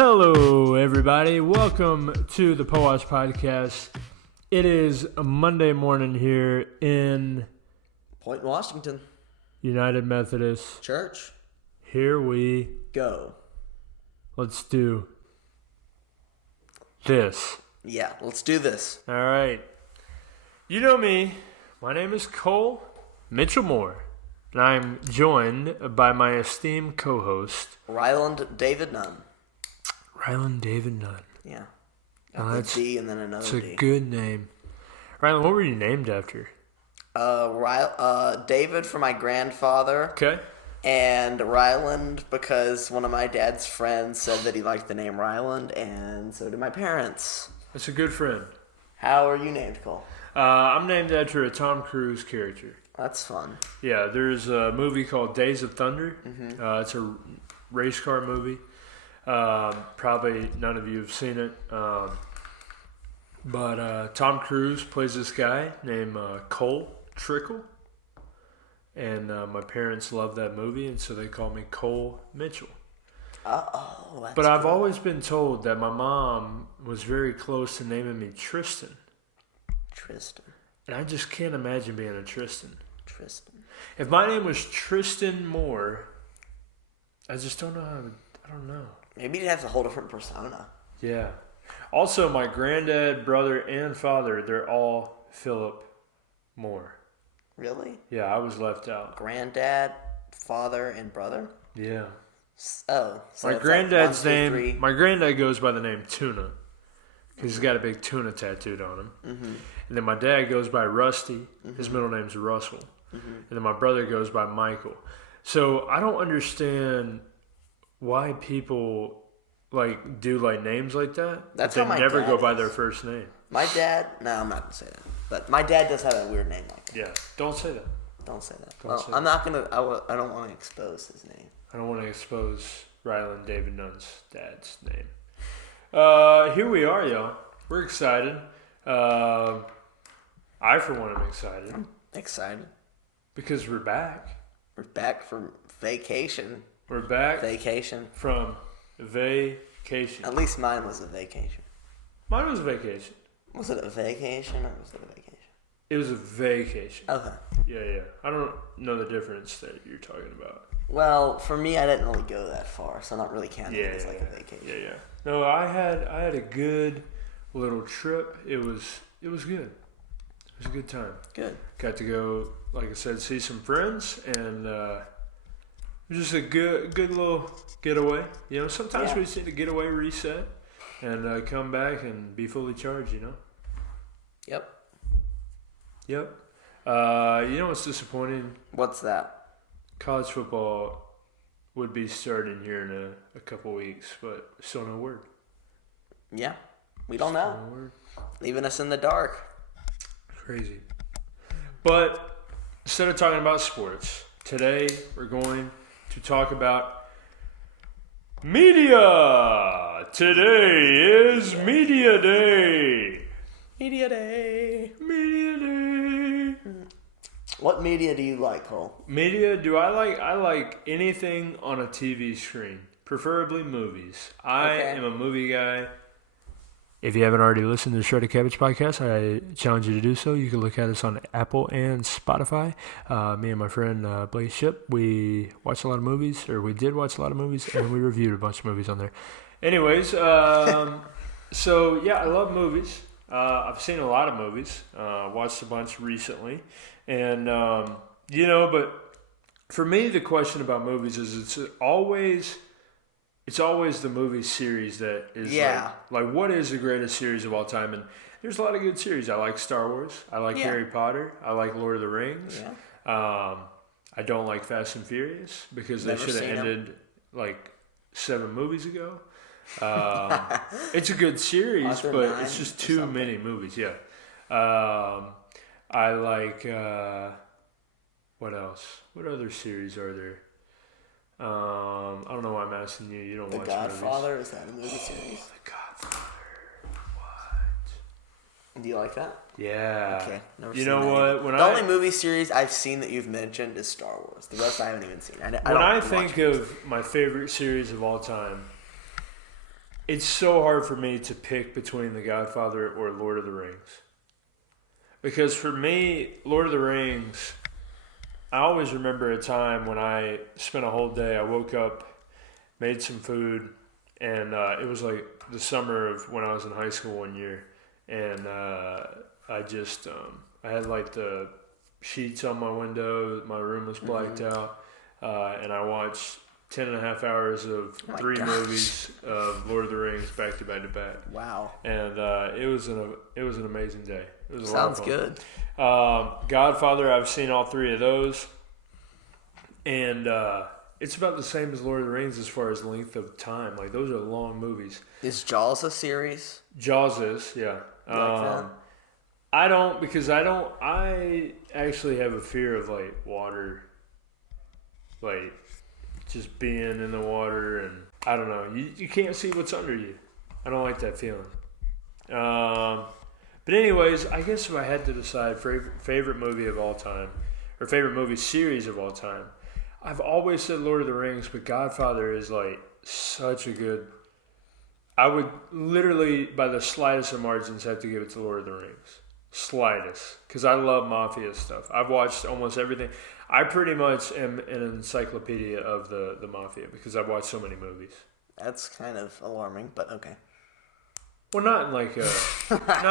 Hello, everybody. Welcome to the PoWash podcast. It is a Monday morning here in Point, Washington. United Methodist Church. Here we go. Let's do this. Yeah, let's do this. All right. You know me. My name is Cole Mitchell Moore, and I'm joined by my esteemed co-host, Ryland David Nunn. Ryland David Nunn. Yeah. That's D and then another It's D. a good name. Ryland, what were you named after? David for my grandfather. Okay. And Ryland because one of my dad's friends said that he liked the name Ryland, and so did my parents. That's a good friend. How are you named, Cole? I'm named after a Tom Cruise character. That's fun. Yeah, there's a movie called Days of Thunder. Mm-hmm. It's a race car movie. Probably none of you have seen it. But Tom Cruise plays this guy named Cole Trickle. And my parents love that movie, and so they call me Cole Mitchell. But I've always been told that my mom was very close to naming me Tristan. Tristan. And I just can't imagine being a Tristan. Tristan. If my name was Tristan Moore, I just don't know how I don't know. Maybe it has a whole different persona. Yeah. Also, my granddad, brother, and father, they're all Philip Moore. Really? Yeah, I was left out. Granddad, father, and brother? Yeah. Oh. So My granddad's name, my granddad goes by the name Tuna. Because he's got a big tuna tattooed on him. Mm-hmm. And then my dad goes by Rusty. Mm-hmm. His middle name's Russell. Mm-hmm. And then my brother goes by Michael. So I don't understand why people do names like that. That's they how my never dad go by is. their first name. My dad, no, I'm not going to say that. But my dad does have a weird name like that. Yeah, don't say that. Don't say that. Don't say I'm not going to, I don't want to expose his name. I don't want to expose Ryland David Nunn's dad's name. Here we are, y'all. We're excited. I, for one, am excited. I'm excited. Because we're back. We're back from vacation. We're back Vacation. from vacation. At least mine was a vacation. Mine was a vacation. Was it a vacation or was it a vacation? It was a vacation. Okay. Yeah. I don't know the difference that you're talking about. Well, for me, I didn't really go that far, so I'm not really counting it as like a vacation. Yeah. No, I had a good little trip. It was good. It was a good time. Good. Got to go, like I said, see some friends, and it was just a good little getaway. You know, sometimes we just need to get away, reset, and come back and be fully charged. You know. Yep. You know what's disappointing? What's that? College football would be starting here in a couple weeks, but still no word. Yeah. We don't know. No word. Leaving us in the dark. Crazy. But instead of talking about sports, today we're going to talk about media. Today is Media Day. Media Day. Media Day. What media do you like, Cole? Media, I like anything on a TV screen, preferably movies. I am a movie guy. If you haven't already listened to the Shredded Cabbage podcast, I challenge you to do so. You can look at us on Apple and Spotify. Me and my friend Blake Ship, we watched a lot of movies, or we did watch a lot of movies, and we reviewed a bunch of movies on there. Anyways, so yeah, I love movies. I've seen a lot of movies. Watched a bunch recently. And, but for me, the question about movies is it's always the movie series that is like what is the greatest series of all time? And there's a lot of good series. I like Star Wars. I like Harry Potter. I like Lord of the Rings. Yeah. I don't like Fast and Furious because they should have ended like 7 movies ago. It's a good series, but it's just too many movies. Yeah. I like, what else? What other series are there? I don't know why I'm asking you. You don't watch movies. The Godfather? Is that a movie series? The Godfather. What? Do you like that? Yeah. Okay. Never you seen know that what? The only movie series I've seen that you've mentioned is Star Wars. The rest I haven't even seen. I think of my favorite series of all time, it's so hard for me to pick between The Godfather or Lord of the Rings. Because for me, Lord of the Rings, I always remember a time when I spent a whole day, I woke up, made some food, and it was like the summer of when I was in high school one year, and I just, I had like the sheets on my window, my room was blacked out, and I watched 10.5 hours of three movies of Lord of the Rings back to back to back. Wow. And it was an amazing day. It was a Sounds lot of fun. good. Godfather, I've seen all three of those. And it's about the same as Lord of the Rings as far as length of time. Like, those are long movies. Is Jaws a series? Jaws is, yeah. You like that? I don't, because I actually have a fear of, like, water. Like, just being in the water, and I don't know. You can't see what's under you. I don't like that feeling. But anyways, I guess if I had to decide favorite movie of all time, or favorite movie series of all time, I've always said Lord of the Rings, but Godfather is like such a good... I would literally, by the slightest of margins, have to give it to Lord of the Rings. Slightest. Because I love mafia stuff. I've watched almost everything. I pretty much am an encyclopedia of the mafia because I've watched so many movies. That's kind of alarming, but okay. Well, not in like a... I'm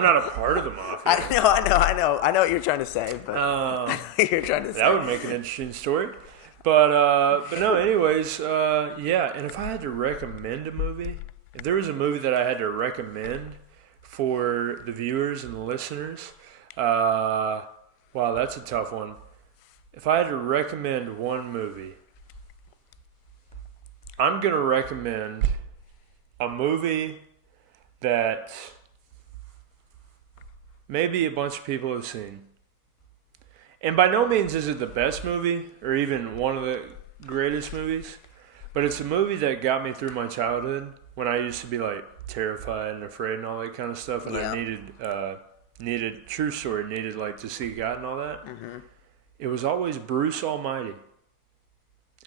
not a part of the mafia. I know what you're trying to say, but I know what you're trying to say. That would make an interesting story. But no, anyways, yeah. And if I had to recommend a movie, if there was a movie that I had to recommend for the viewers and the listeners, wow, that's a tough one. If I had to recommend one movie, I'm going to recommend a movie that maybe a bunch of people have seen. And by no means is it the best movie or even one of the greatest movies, but it's a movie that got me through my childhood when I used to be like terrified and afraid and all that kind of stuff, and I needed true story, needed like to see God and all that. Mm-hmm. It was always Bruce Almighty.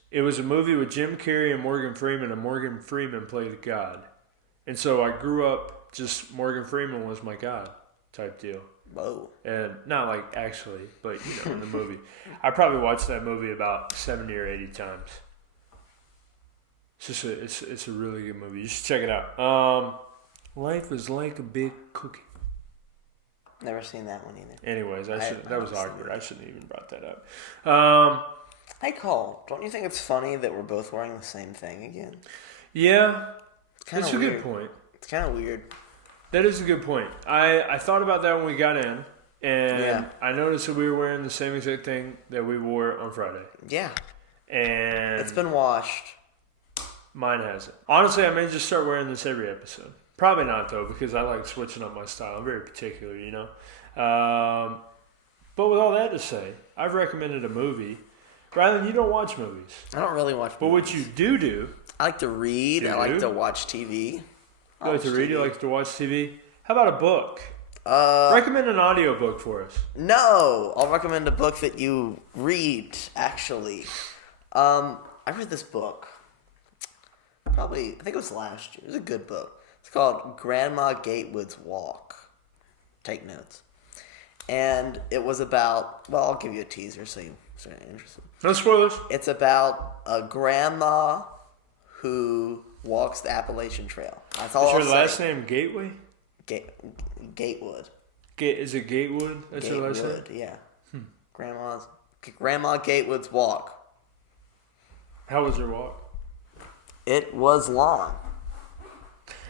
It was a movie with Jim Carrey and Morgan Freeman, and Morgan Freeman played God. And so I grew up just Morgan Freeman was my God type deal. Whoa. And not like actually, but in the movie. I probably watched that movie about 70 or 80 times. It's a really good movie. You should check it out. Life is like a big cookie. Never seen that one either. Anyways, that was awkward. I shouldn't have even brought that up. Hey Cole, don't you think it's funny that we're both wearing the same thing again? Yeah. It's a good point. It's kind of weird. That is a good point. I thought about that when we got in, and I noticed that we were wearing the same exact thing that we wore on Friday. Yeah. And it's been washed. Mine hasn't. Honestly, I may just start wearing this every episode. Probably not, though, because I like switching up my style. I'm very particular, But with all that to say, I've recommended a movie. Rylan, you don't watch movies. I don't really watch movies. But what you do... I like to read. I like to watch TV. You like to read? You like to watch TV? How about a book? Recommend an audiobook for us. No! I'll recommend a book that you read, actually. I read this book. I think it was last year. It was a good book. It's called Grandma Gatewood's Walk. Take notes. And it was about... Well, I'll give you a teaser so you're interested. No spoilers. It's about a grandma who walks the Appalachian Trail. That's all. Is your last name Gateway? Gatewood. Is it Gatewood? That's your last name? Yeah. Grandma Gatewood's Walk. How was your walk? It was long.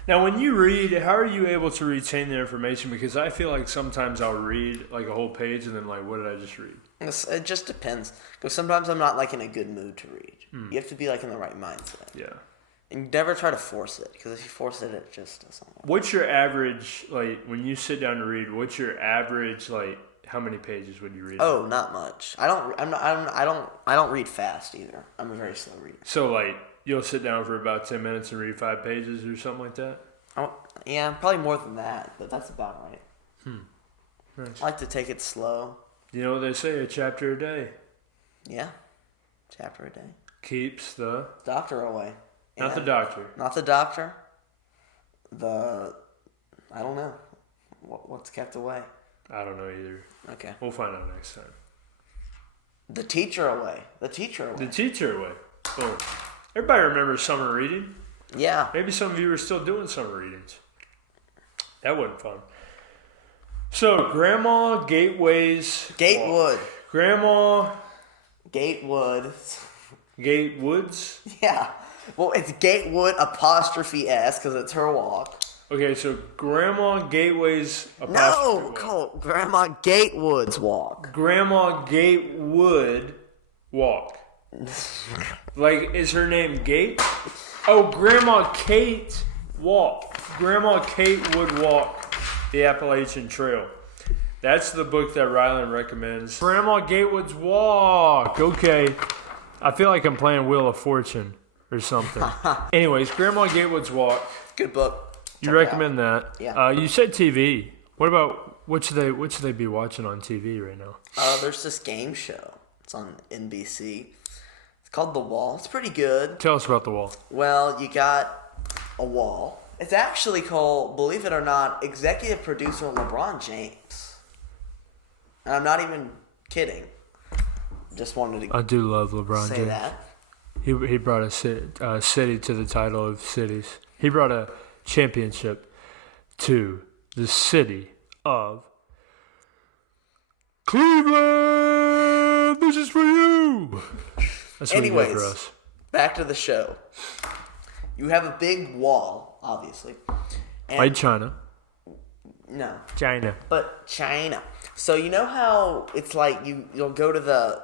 Now, when you read, how are you able to retain the information? Because I feel like sometimes I'll read like a whole page and then like, what did I just read? It just depends. Because sometimes I'm not like in a good mood to read. You have to be like in the right mindset. Yeah. And you never try to force it. Because if you force it, it just doesn't work. What's your average, like, when you sit down to read, what's your average, like, how many pages would you read? Oh, not much. I don't read fast either. I'm a very slow reader. So, like, you'll sit down for about 10 minutes and read 5 pages or something like that? Yeah, probably more than that, but that's about right. Nice. I like to take it slow. You know what they say, a chapter a day. Yeah, chapter a day. Keeps the... doctor away. Not the doctor. Not the doctor. I don't know. What's kept away? I don't know either. Okay. We'll find out next time. The teacher away. The teacher away. The teacher away. Boom. Everybody remembers summer reading. Yeah. Maybe some of you are still doing summer readings. That wasn't fun. So, Grandma Gateway's Gatewood. Walk. Grandma Gatewood. Gatewoods? Yeah. Well, it's Gatewood 'S because it's her walk. Okay, so Grandma Gateway's No, Cole. Grandma Gatewood's walk. Grandma Gatewood walk. Like, is her name Gate? Oh, Grandma Kate walk. Grandma Kate would walk the Appalachian Trail. That's the book that Rylan recommends. Grandma Gatewood's walk. Okay. I feel like I'm playing Wheel of Fortune or something. Anyways, Grandma Gatewood's walk. Good book. You recommend that? Yeah. You said TV. What about what should they be watching on TV right now? There's this game show. It's on NBC. It's called The Wall. It's pretty good. Tell us about The Wall. Well, you got a wall. It's actually called, believe it or not, executive producer LeBron James. And I'm not even kidding. Just wanted to I do love LeBron say James. that. He brought a city to the title of cities. He brought a championship to the city of Cleveland. This is for you. That's what he did for us. Back to the show. You have a big wall, obviously. And Like China. No. China. But China. So you know how it's like you'll go to the,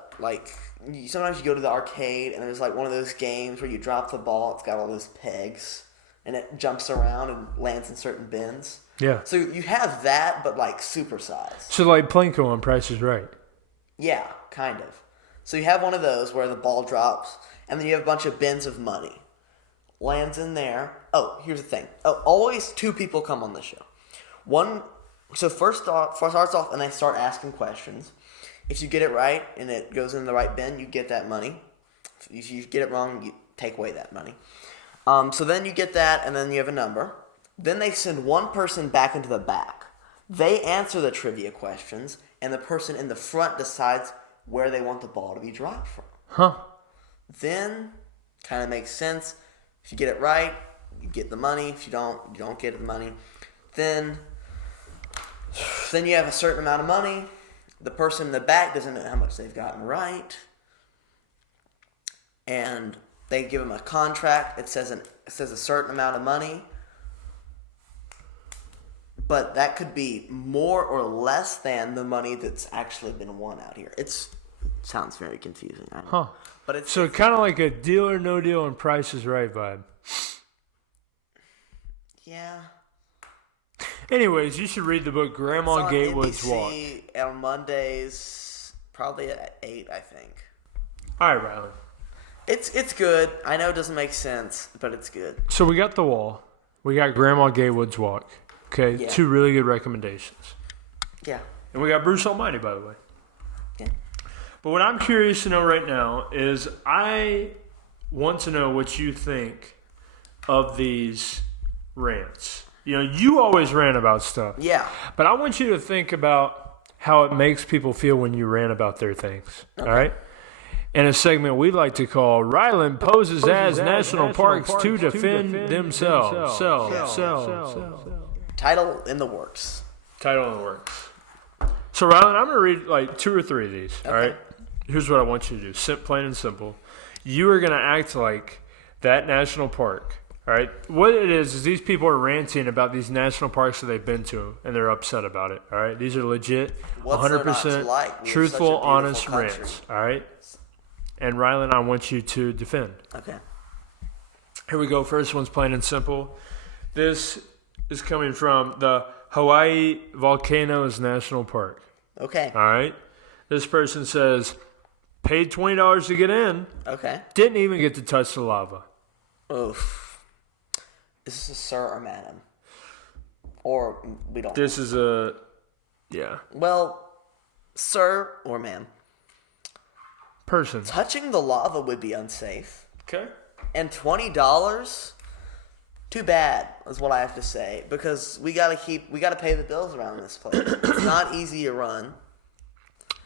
sometimes you go to the arcade and there's like one of those games where you drop the ball, it's got all those pegs, and it jumps around and lands in certain bins. Yeah. So you have that, but like supersized. So like Plinko on Price is Right. Yeah, kind of. So you have one of those where the ball drops, and then you have a bunch of bins of money. Lands in there. Oh, here's the thing. Oh, always two people come on the show. So first off, starts off, and they start asking questions. If you get it right and it goes in the right bin, you get that money. If you get it wrong, you take away that money. So then you get that, and then you have a number. Then they send one person back into the back. They answer the trivia questions, and the person in the front decides where they want the ball to be dropped from. Huh. Then, kind of makes sense. If you get it right, you get the money. If you don't get the money. Then you have a certain amount of money. The person in the back doesn't know how much they've gotten right. And they give them a contract. It says a certain amount of money. But that could be more or less than the money that's actually been won out here. It sounds very confusing. I know. Huh. But it's So kind of like a Deal or No Deal and Price is Right vibe. yeah. Anyways, you should read the book Grandma Gatewood's Walk. On Mondays, probably at 8, I think. All right, Rylan. It's good. I know it doesn't make sense, but it's good. So we got The Wall. We got Grandma Gatewood's Walk. Okay, Yeah. 2 really good recommendations. Yeah. And we got Bruce Almighty, by the way. Yeah. But what I'm curious to know right now is I want to know what you think of these rants. You know, you always rant about stuff. Yeah. But I want you to think about how it makes people feel when you rant about their things. Okay. All right? In a segment we like to call Ryland poses as National Parks to defend themselves. Title in the works. Title in the works. So, Ryland, I'm going to read like 2 or 3 of these. Okay. All right? Here's what I want you to do. Plain and simple. You are going to act like that national park. All right? What it is these people are ranting about these national parks that they've been to, and they're upset about it. All right? These are legit, What's there not to 100% like? We have truthful, such a beautiful honest country. rants. All right? And, Ryland, I want you to defend. Okay. Here we go. First one's plain and simple. This is coming from the Hawaii Volcanoes National Park. Okay. All right? This person says, paid $20 to get in, Okay. didn't even get to touch the lava. Oof. Is this a sir or madam? Or we don't This know. is a, yeah, Well, sir or ma'am. person. Touching the lava would be unsafe. Okay. And $20? Too bad is what I have to say, because we gotta pay the bills around this place. It's not easy to run.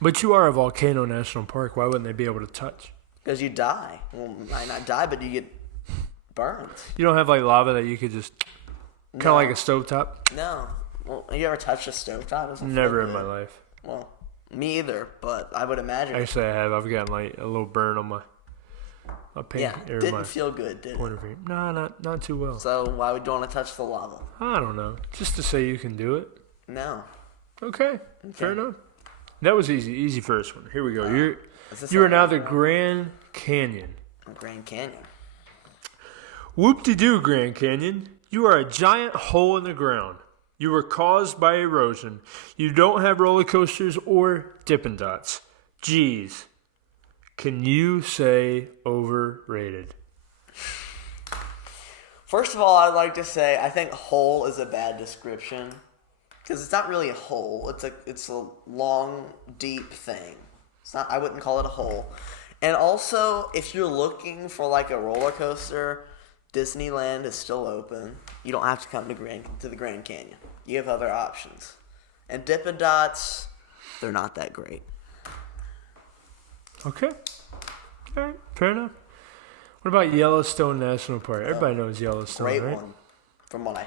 But you are a Volcano National Park. Why wouldn't they be able to touch? Because you die. Well, you might not die, but you get burned. You don't have like lava that you could just kind of like a stovetop? No. Well, you ever touched a stovetop? Never in my life. Well, me either, but I would imagine. Actually, I have. I've gotten like a little burn on my pink. Yeah, didn't feel good, did it? Pointer finger. No, not too well. So why would you want to touch the lava? I don't know. Just to say you can do it. No. Okay. Fair enough. That was easy. Easy first one. Here we go. You are now the Grand Canyon. Grand Canyon. Whoop-de-doo, Grand Canyon. You are a giant hole in the ground. You were caused by erosion. You don't have roller coasters or Dippin' Dots. Geez. Can you say overrated? First of all, I'd like to say I think hole is a bad description. Because it's not really a hole. It's a long, deep thing. It's not. I wouldn't call it a hole. And also, if you're looking for like a roller coaster, Disneyland is still open. You don't have to come to the Grand Canyon. You have other options. And Dippin' Dots, they're not that great. Okay. All right. Fair enough. What about Yellowstone National Park? Everybody knows Yellowstone, great right? one. From what I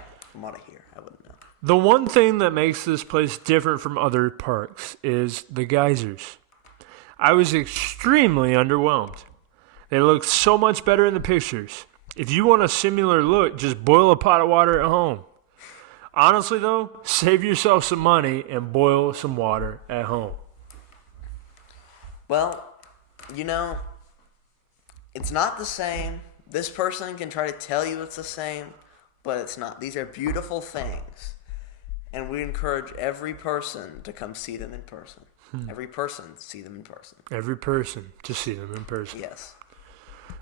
hear, I wouldn't know. The one thing that makes this place different from other parks is the geysers. I was extremely underwhelmed. They look so much better in the pictures. If you want a similar look, just boil a pot of water at home. Honestly, though, save yourself some money and boil some water at home. Well, it's not the same. This person can try to tell you it's the same, but it's not. These are beautiful things. And we encourage every person to come see them in person. Every person see them in person. Every person to see them in person. Yes.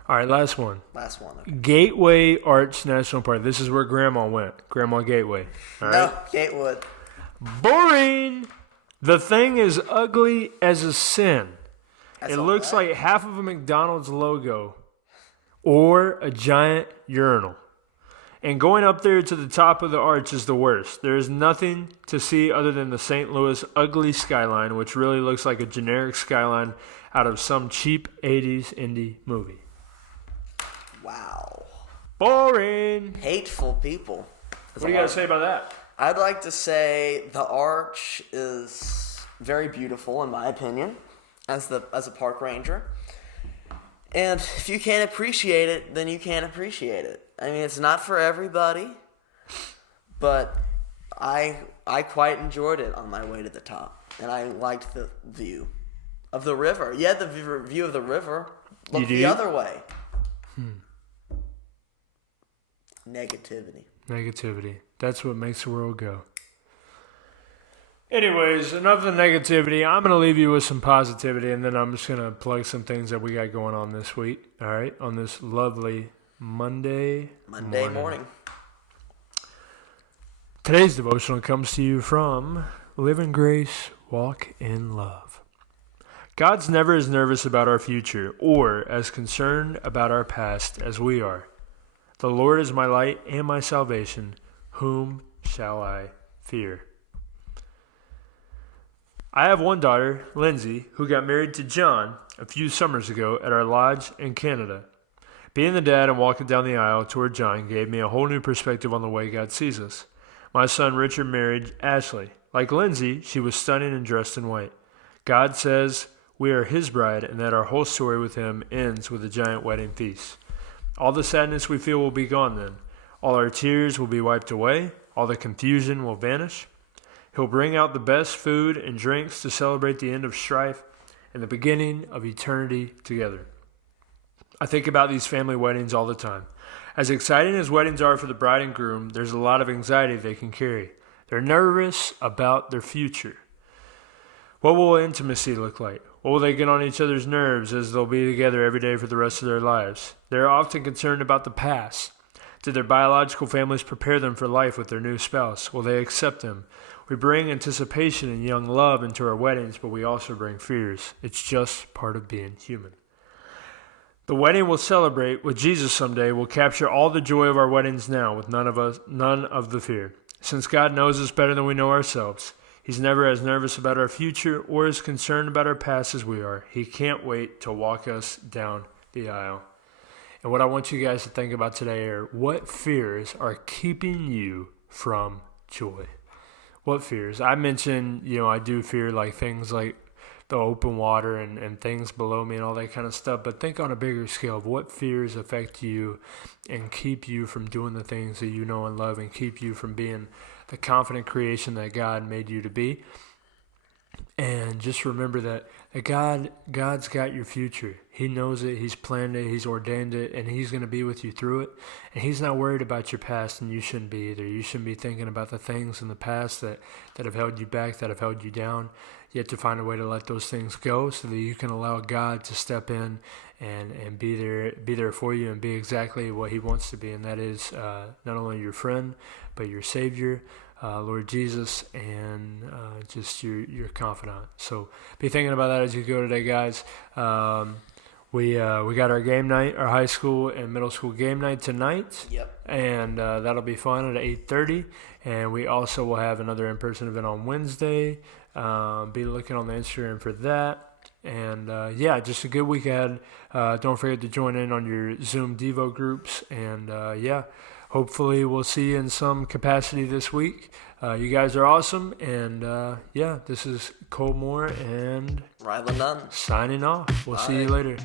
All right, last one. Okay. Gateway Arch National Park. This is where Grandma went. Grandma Gateway. All right? No, Gatewood. Boring. The thing is ugly as a sin. It looks like half of a McDonald's logo or a giant urinal. And going up there to the top of the arch is the worst. There is nothing to see other than the St. Louis ugly skyline, which really looks like a generic skyline out of some cheap 80s indie movie. Wow. Boring. Hateful people. What do you got to say about that? I'd like to say the arch is very beautiful, in my opinion, as a park ranger. And if you can't appreciate it, then you can't appreciate it. I mean, it's not for everybody, but I quite enjoyed it on my way to the top, and I liked the view of the river. Yeah, the view of the river. Look the other way. Negativity. That's what makes the world go. Anyways, enough of the negativity. I'm going to leave you with some positivity, and then I'm just going to plug some things that we got going on this week. All right? On this lovely Monday morning. Today's devotional comes to you from Live in Grace, Walk in Love. God's never as nervous about our future or as concerned about our past as we are. The Lord is my light and my salvation. Whom shall I fear? I have one daughter, Lindsay, who got married to John a few summers ago at our lodge in Canada. Being the dad and walking down the aisle toward John gave me a whole new perspective on the way God sees us. My son Richard married Ashley. Like Lindsay, she was stunning and dressed in white. God says we are his bride and that our whole story with him ends with a giant wedding feast. All the sadness we feel will be gone then. All our tears will be wiped away. All the confusion will vanish. He'll bring out the best food and drinks to celebrate the end of strife and the beginning of eternity together. I think about these family weddings all the time. As exciting as weddings are for the bride and groom, there's a lot of anxiety they can carry. They're nervous about their future. What will intimacy look like? What will they get on each other's nerves as they'll be together every day for the rest of their lives? They're often concerned about the past. Did their biological families prepare them for life with their new spouse? Will they accept them? We bring anticipation and young love into our weddings, but we also bring fears. It's just part of being human. The wedding we'll celebrate with Jesus someday will capture all the joy of our weddings now with none of the fear. Since God knows us better than we know ourselves, He's never as nervous about our future or as concerned about our past as we are. He can't wait to walk us down the aisle. And what I want you guys to think about today are what fears are keeping you from joy? What fears? I mentioned, I do fear like things like the open water and things below me and all that kind of stuff. But think on a bigger scale of what fears affect you and keep you from doing the things that you know and love and keep you from being the confident creation that God made you to be. And just remember that God's got your future. He knows it. He's planned it. He's ordained it. And He's going to be with you through it. And He's not worried about your past, and you shouldn't be either. You shouldn't be thinking about the things in the past that have held you back, that have held you down. You have to find a way to let those things go so that you can allow God to step in and be there for you and be exactly what He wants to be. And that is not only your friend, but your Savior, Lord Jesus, and just your confidant. So be thinking about that as you go today, guys. We got our game night, our high school and middle school game night tonight. Yep. And that'll be fun at 8:30. And we also will have another in-person event on Wednesday. Be looking on the Instagram for that. And just a good week ahead. Don't forget to join in on your Zoom Devo groups. And hopefully we'll see you in some capacity this week. You guys are awesome. And this is Cole Moore and Rylan Nunn signing off. We'll see you later.